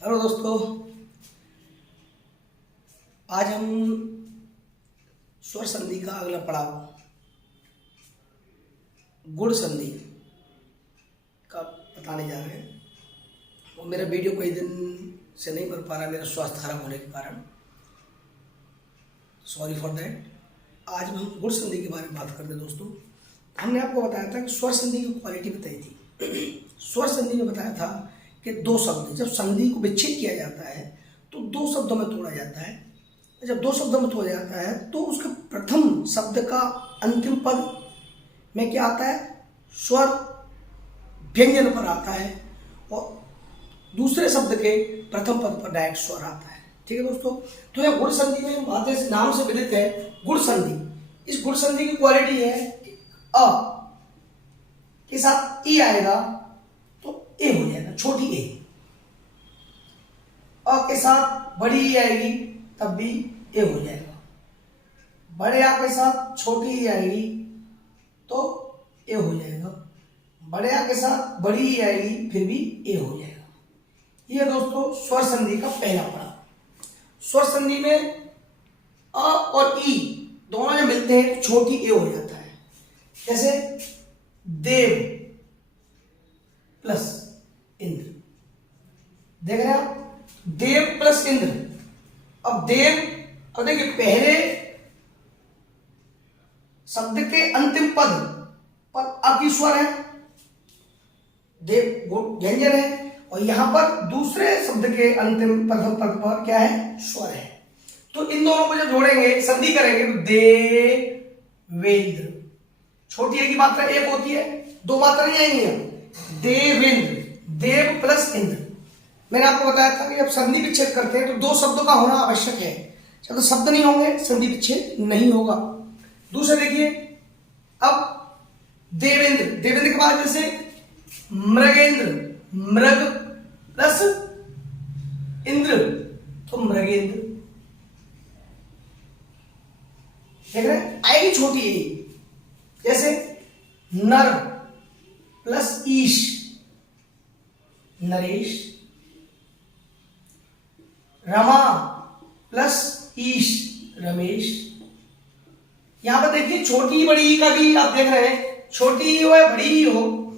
Hello दोस्तों, आज हम स्वर संधि का अगला पड़ाव गुण संधि का बताने जा रहे हैं। और मेरा वीडियो कई दिन से नहीं बन पा रहा, मेरा स्वास्थ्य खराब होने के कारण, सॉरी फॉर दैट। आज हम गुण संधि के बारे में बात करते हैं। दोस्तों, हमने आपको बताया था कि स्वर संधि की क्वालिटी बताई थी। स्वर संधि में बताया था कि दो शब्द, जब संधि को विच्छेद किया जाता है तो दो शब्दों में तोड़ा जाता है। जब दो शब्दों में तोड़ा जाता है तो उसके प्रथम शब्द का अंतिम पद में क्या आता है? स्वर व्यंजन पर आता है और दूसरे शब्द के प्रथम पद पर डायरेक्ट स्वर आता है। ठीक है दोस्तों, तो यह गुण संधि में बातें नाम से विदित है गुण संधि। इस गुण संधि की क्वालिटी है कि अ के साथ ई आएगा तो ए हो जाएगा, छोटी ए। अ के साथ बड़ी ई आएगी तब भी ए हो जाएगा। बड़े आ के साथ छोटी ई आएगी तो ए हो जाएगा। बड़े आ के साथ बड़ी ई आएगी फिर भी ए हो जाएगा। यह दोस्तों स्वर संधि का पहला पड़ाव। स्वर संधि में अ और ई दोनों जब मिलते हैं छोटी ए हो जाता है। जैसे देव प्लस इंद्र, देख रहे हैं आप, देव प्लस इंद्र। अब देव, अब देखिए पहले शब्द के अंतिम पद पर अब स्वर है, देव व्यंजन है, और यहां पर दूसरे शब्द के अंतिम प्रथम पद पर क्या है? स्वर है। तो इन दोनों को जब जोड़ेंगे, संधि करेंगे तो देवेंद्र। छोटी ए की मात्रा एक होती है, दो मात्रा नहीं आएंगी। देवेंद्र, देव प्लस इंद्र। मैंने आपको बताया था कि जब संधि विच्छेद करते हैं तो दो शब्दों का होना आवश्यक है। जब तो शब्द नहीं होंगे संधि विच्छेद नहीं होगा। दूसरा देखिए, अब देवेंद्र, देवेंद्र के बाद जैसे मृगेंद्र, मृग प्लस इंद्र तो मृगेंद्र। देख रहे हैं, आएगी छोटी ए। जैसे नर प्लस ईश, नरेश। रमा प्लस ईश, रमेश। यहां पर देखिए छोटी बड़ी का भी आप देख रहे हैं, छोटी हो या बड़ी ही हो,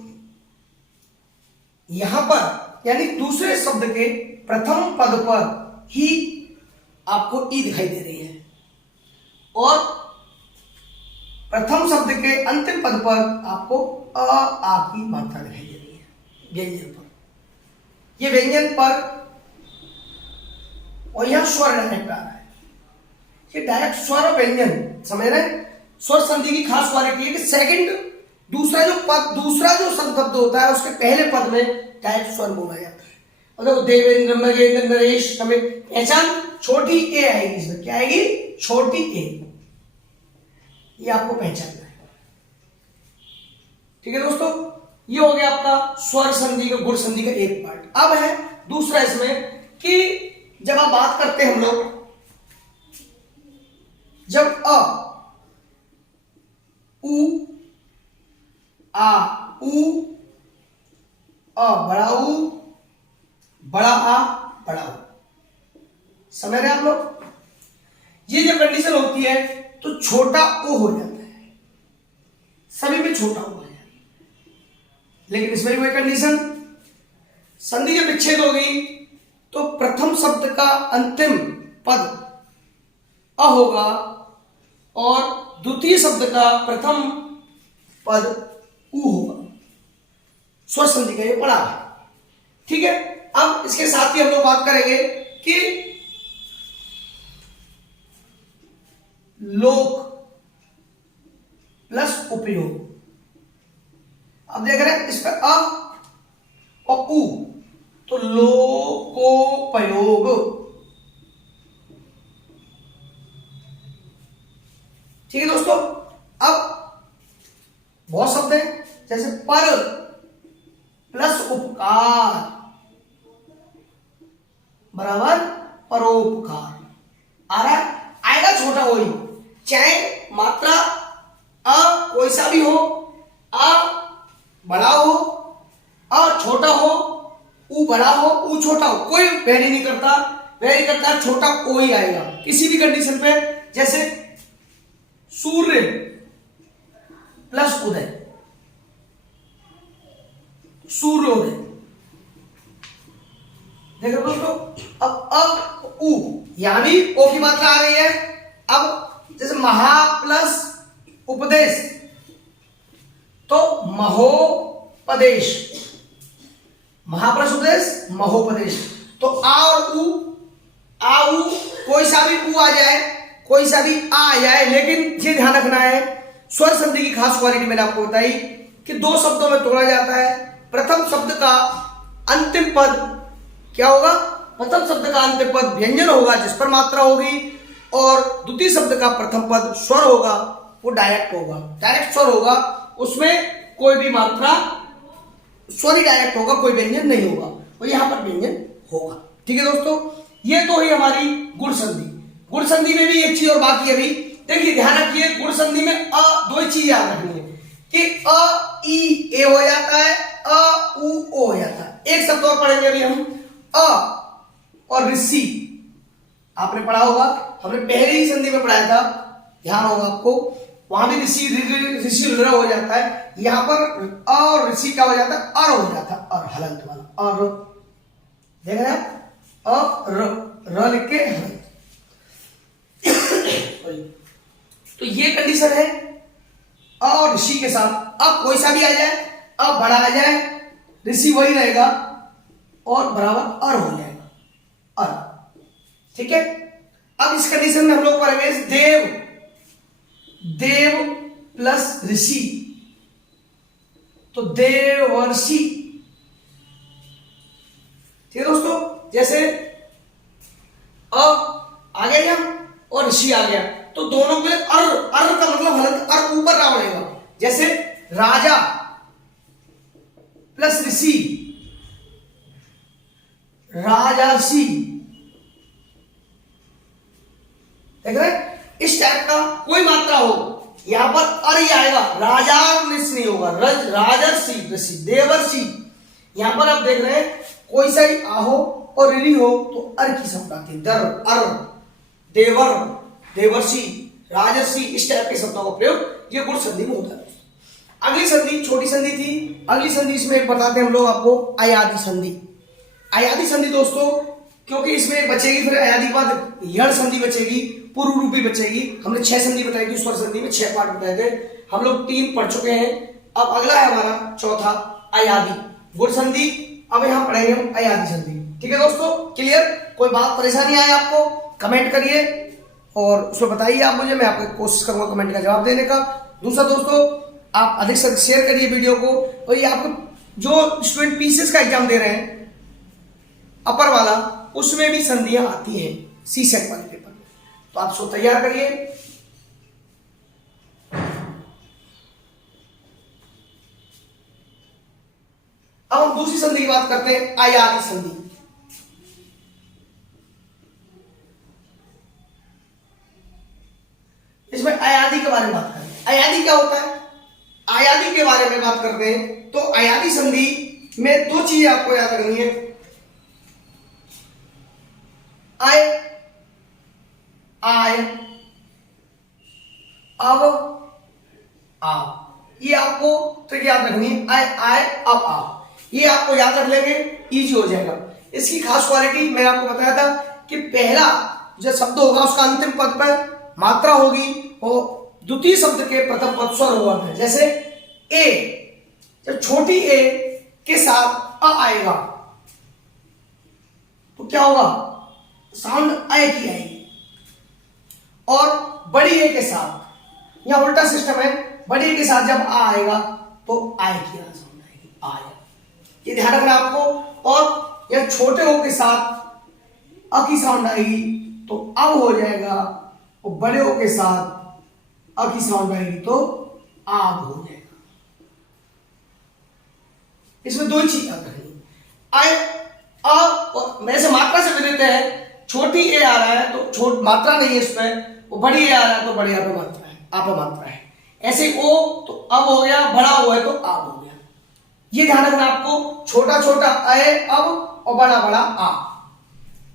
यहां पर यानी दूसरे शब्द के प्रथम पद पर ही आपको ई दिखाई दे रही है और प्रथम शब्द के अंतिम पद पर आपको आ की मात्रा दिखाई दे रही है व्यंजन पर। यह व्यंजन पर और यहां स्वर डायरेक्ट आ रहा है। ये डायरेक्ट स्वर और व्यंजन समझ रहे हैं। स्वर संधि की खास क्वालिटी है कि सेकंड दूसरा जो शब्द होता है उसके पहले पद में डायरेक्ट स्वर बोला जाता है। मतलब देवेंद्र, मृगेंद्र, नरेश, हमें पहचान छोटी ए आएगी। इसमें क्या आएगी? छोटी ए। ये आपको पहचानना है। ठीक है दोस्तों, ये हो गया आपका स्वर संधि का, गुण संधि का एक पार्ट। अब है दूसरा इसमें कि जब आप बात करते हैं हम लोग, जब अ, उ, आ, उ, अ बड़ा उ, बड़ा आ, बड़ा उ। समझ रहे हैं आप लोग? ये जब कंडीशन होती है तो छोटा ओ हो जाता है, सभी में छोटा ओ है। लेकिन इसमें कोई कंडीशन, संधि जब विच्छेद होगी तो प्रथम शब्द का अंतिम पद अ होगा और द्वितीय शब्द का प्रथम पद उ होगा। स्वर संधि का ये पड़ाव है। ठीक है, अब इसके साथ ही हम लोग बात करेंगे कि लोक प्लस उपयोग। अब देख रहे हैं इस पर अ और उ, तो लोकोपयोग। ठीक है दोस्तों, अब बहुत शब्द हैं जैसे पर प्लस उपकार बराबर परोपकार। आ रहा है, आएगा छोटा वही, चाहे मात्रा अ कोई सा भी हो, अ बड़ा हो, अ छोटा हो, ऊ बड़ा हो ऊ छोटा हो, कोई वेरी नहीं करता, वेरी करता है छोटा ओ ही आएगा किसी भी कंडीशन पे। जैसे सूर्य प्लस उदय, सूर्योदय, देखो दोस्तों। अब ऊ यहां भी ओ की मात्रा आ गई है। अब जैसे महा प्लस उपदेश तो महोपदेश, महाप्रसुदेश महोपदेश। तो आ और ऊ, आ ऊ कोई सा भी ऊ आ जाए, कोई सा भी आ जाए, लेकिन ये ध्यान रखना है स्वर संधि की खास क्वालिटी मैंने आपको बताई कि दो शब्दों में तोड़ा जाता है। प्रथम शब्द का अंतिम पद क्या होगा, प्रथम शब्द का अंतिम पद व्यंजन होगा जिस पर मात्रा होगी, और द्वितीय शब्द का प्रथम पद स्वर होगा, वो डायरेक्ट होगा, डायरेक्ट स्वर होगा, उसमें कोई भी मात्रा स्वर ही डायरेक्ट होगा, कोई व्यंजन नहीं होगा, और यहां पर व्यंजन होगा। ठीक है दोस्तों, ये तो ही हमारी गुण संधि। गुण संधि में भी एक चीज और बाकी अभी देखिए, ध्यान रखिए गुण संधि में अ दो चीज याद रखनी है कि अ ई ए हो जाता है, अ उ ओ हो जाता है। एक शब्द और पढ़ेंगे अभी हम, अ और ऋषि आपने पढ़ा होगा, हमने पहले ही संधि में पढ़ाया था, ध्यान होगा आपको, वहां भी ऋषि ऋषि र हो जाता है, यहां पर अ और ऋषि क्या हो जाता है, अर हो जाता है, और हलंत वाला और देख रहे हैं आप, र लिख के हलंत। तो ये कंडीशन है अ और ऋषि के साथ। अब कोई सा भी आ जाए, अब बड़ा आ जाए, ऋषि वही रहेगा और बराबर अर हो जाएगा, अर। ठीक है, अब इस कंडीशन में हम लोग पढ़ेंगे देव, देव प्लस ऋषि तो देवर्षि। ठीक है दोस्तों, जैसे अ आ गया और ऋषि आ गया, तो दोनों में अर, अर का मतलब हलंत अर ऊपर ना रहेगा। जैसे राजा प्लस ऋषि, राजर्षि, देख रहे, इस टाइप का कोई मात्रा हो, यहां पर अर ही आएगा, राजा नहीं होगा, राजर्षि, ऋषि, देवर्षि। यहां पर आप देख रहे हैं कोई सा ही आ हो और ऋणी हो तो अर की शब्द आती है, दर, अर, देवर, देवर्षि, राजर्षि, इस टाइप के शब्दों का प्रयोग ये गुण संधि में होता है। अगली संधि छोटी संधि थी, अगली संधि इसमें बताते हैं हम लोग आपको अयादि संधि। अयादि संधि दोस्तों, क्योंकि इसमें बचेगी फिर अयादि के बाद यण संधि बचेगी, पूर्व रूपी बचेगी। हमने 6 संधि बताई थी, स्वर संधि में 6 पार्ट बताए थे, हम लोग 3 पढ़ चुके हैं। अब अगला है हमारा चौथा अयादि गुण संधि। अब यहां पढ़ेंगे हम अयादि संधि। ठीक है दोस्तों, क्लियर? कोई बात परेशानी आए आपको कमेंट करिए और उसमें बताइए आप मुझे, मैं आपको कोशिश करूंगा कमेंट का जवाब देने का। दूसरा दोस्तों, आप अधिक से अधिक शेयर करिए वीडियो को, और ये आपको जो स्टूडेंट पीसीएस का एग्जाम दे रहे हैं अपर वाला, उसमें भी संधियां आती हैं सी सेट वाले पेपर में, तो आप उसको तैयार करिए। अब हम दूसरी संधि की बात करते हैं, अयादि संधि। इसमें अयादि के बारे में बात करें। अयादि क्या होता है, अयादि के बारे में बात करते हैं तो अयादि संधि में 2 चीजें आपको याद रखनी है, आय, आय, अब, आ, ये आपको ट्रिक याद रखनी है, आय, आय, अब, आ, ये आपको याद रख लेंगे, इजी हो जाएगा। इसकी खास क्वालिटी मैंने आपको बताया था कि पहला जो शब्द होगा उसका अंतिम पद पर मात्रा होगी और द्वितीय शब्द के प्रथम पद स्वर होगा। जैसे ए, जब छोटी ए के साथ अ आएगा तो क्या होगा, साउंड अ की आएगी, और बड़ी ए के साथ, यहां उल्टा सिस्टम है, बड़ी ए के साथ जब आ आएगा तो आय की साउंड आएगी, आय। ये ध्यान रखना आपको। और यह छोटे ओ के साथ अ की साउंड आएगी तो अब हो जाएगा, और बड़े ओ के साथ अ की साउंड आएगी तो आब हो जाएगा। इसमें 2 चीज याद रखनी, आय, अ, और वैसे मात्रा से भी देते हैं, छोटी ए आ रहा है तो मात्रा नहीं है इसमें, वो बड़ी ए आ रहा है तो बड़ी आप मात्रा है, आप मात्रा है। ऐसे ओ तो अब हो गया, बड़ा ओ है तो आब हो गया। ये ध्यान रखना आपको, छोटा छोटा अय अब और बड़ा बड़ा आ,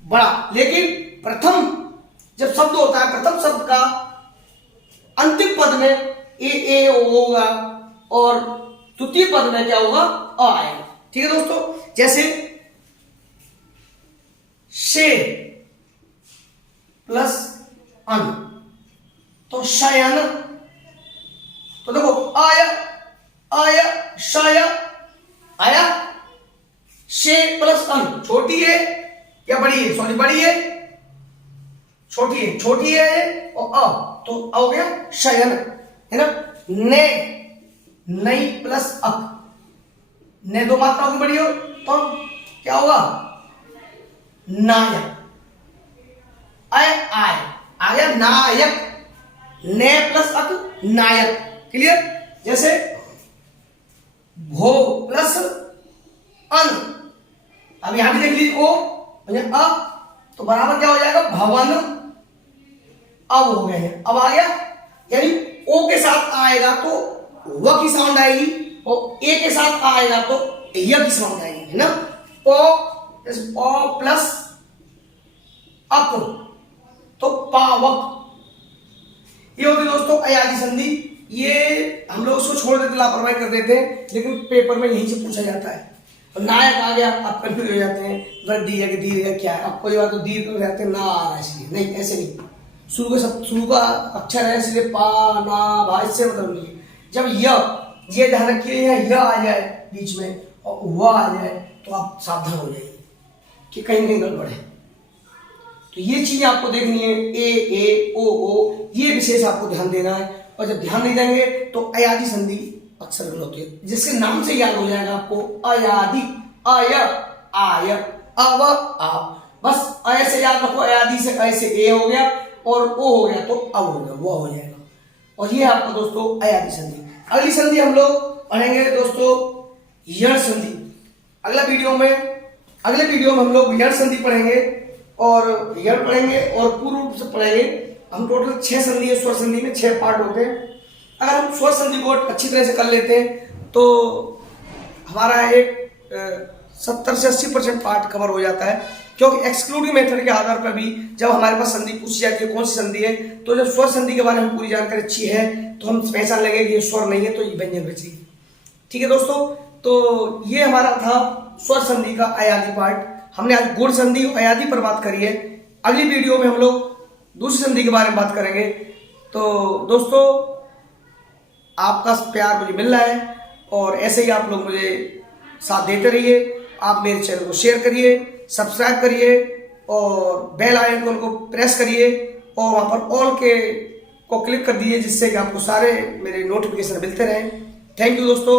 बड़ा। लेकिन प्रथम जब शब्द होता है, प्रथम शब्द का अंतिम पद में ए होगा और द्वितीय पद में क्या होगा, अ आएगा। ठीक है दोस्तों, जैसे शे प्लस अन तो शयन, तो देखो आया आया शाया आया, शे प्लस अन छोटी है या बड़ी है, सॉरी बड़ी है, छोटी है और अ तो हो गया शयन, है ना। ने नई प्लस अक, ने दो मात्राओं की बड़ी हो तो क्या होगा, नायक। आय आय आ गया नायक, ने प्लस अक नायक, क्लियर। जैसे भो प्लस अन, अब यहां भी देख लीजिए ओ अ तो बराबर क्या हो जाएगा, भवन। अब हो गए हैं, अब आ गया, यानी ओ के साथ आएगा तो व की साउंड आएगी और ए के साथ आएगा तो य की साउंड आएगी, है ना। पो जैसे पो प्लस अक तो पावक, ये होती दोस्तों अयादी संधि। ये हम लोग उसको छोड़ देते, लापरवाही कर देते हैं, लेकिन पेपर में यहीं से पूछा जाता है। और नायक आ गया, आप कंफ्यूज हो जाते हैं, वृद्धि है कि दीर्घ है, क्या है। अब कोई बात तो दीर्घ रहते हैं, ना आ रहा है इसलिए नहीं, ऐसे नहीं। शुरू का अक्षर है इसलिए पा ना भा, इससे मतलब नहीं। जब ये ध्यान रखिए, य आ जाए बीच में और वह आ जाए तो आप सावधान हो जाइए कि कहीं नहीं गड़बड़ है। तो ये चीजें आपको देखनी है, ए ओ ये विशेष आपको ध्यान देना है। और जब ध्यान नहीं देंगे तो अयादी संधि अक्सर गलत होती है, जिसके नाम से याद हो जाएगा आपको, अयादी, आय आय अव आप, बस ऐसे याद रखो। अयादी से ऐसे ए हो गया और ओ हो गया तो अब हो गया, वो हो जाएगा। और ये आपका दोस्तों अयादी संधि। अगली संधि हम लोग पढ़ेंगे दोस्तों यण संधि। अगले वीडियो में हम लोग यण संधि पढ़ेंगे और यण पढ़ेंगे और पूर्ण रूप से पढ़ेंगे। हम टोटल 6 संधि है, स्वर संधि में 6 पार्ट होते हैं। अगर हम स्वर संधि को अच्छी तरह से कर लेते हैं तो हमारा एक 70 से 80% पार्ट कवर हो जाता है, क्योंकि एक्सक्लूडिंग मेथड के आधार पर भी जब हमारे पास संधि पूछी जाती है कौन सी संधि है, तो जब स्वर संधि के बारे में पूरी जानकारी अच्छी है तो हम पहचान लेंगे कि ये स्वर नहीं है तो ये व्यंजन बचेगी। ठीक है दोस्तों, तो ये हमारा था स्वर संधि का अयादी पार्ट। हमने आज गुण संधि और अयादी पर बात करी है। अगली वीडियो में हम लोग दूसरी संधि के बारे में बात करेंगे। तो दोस्तों आपका प्यार मुझे मिल रहा है और ऐसे ही आप लोग मुझे साथ देते रहिए। आप मेरे चैनल को शेयर करिए, सब्सक्राइब करिए और बेल आइकन को प्रेस करिए और वहां पर ऑल के को क्लिक कर दीजिए, जिससे कि आपको सारे मेरे नोटिफिकेशन मिलते रहें। थैंक यू दोस्तों।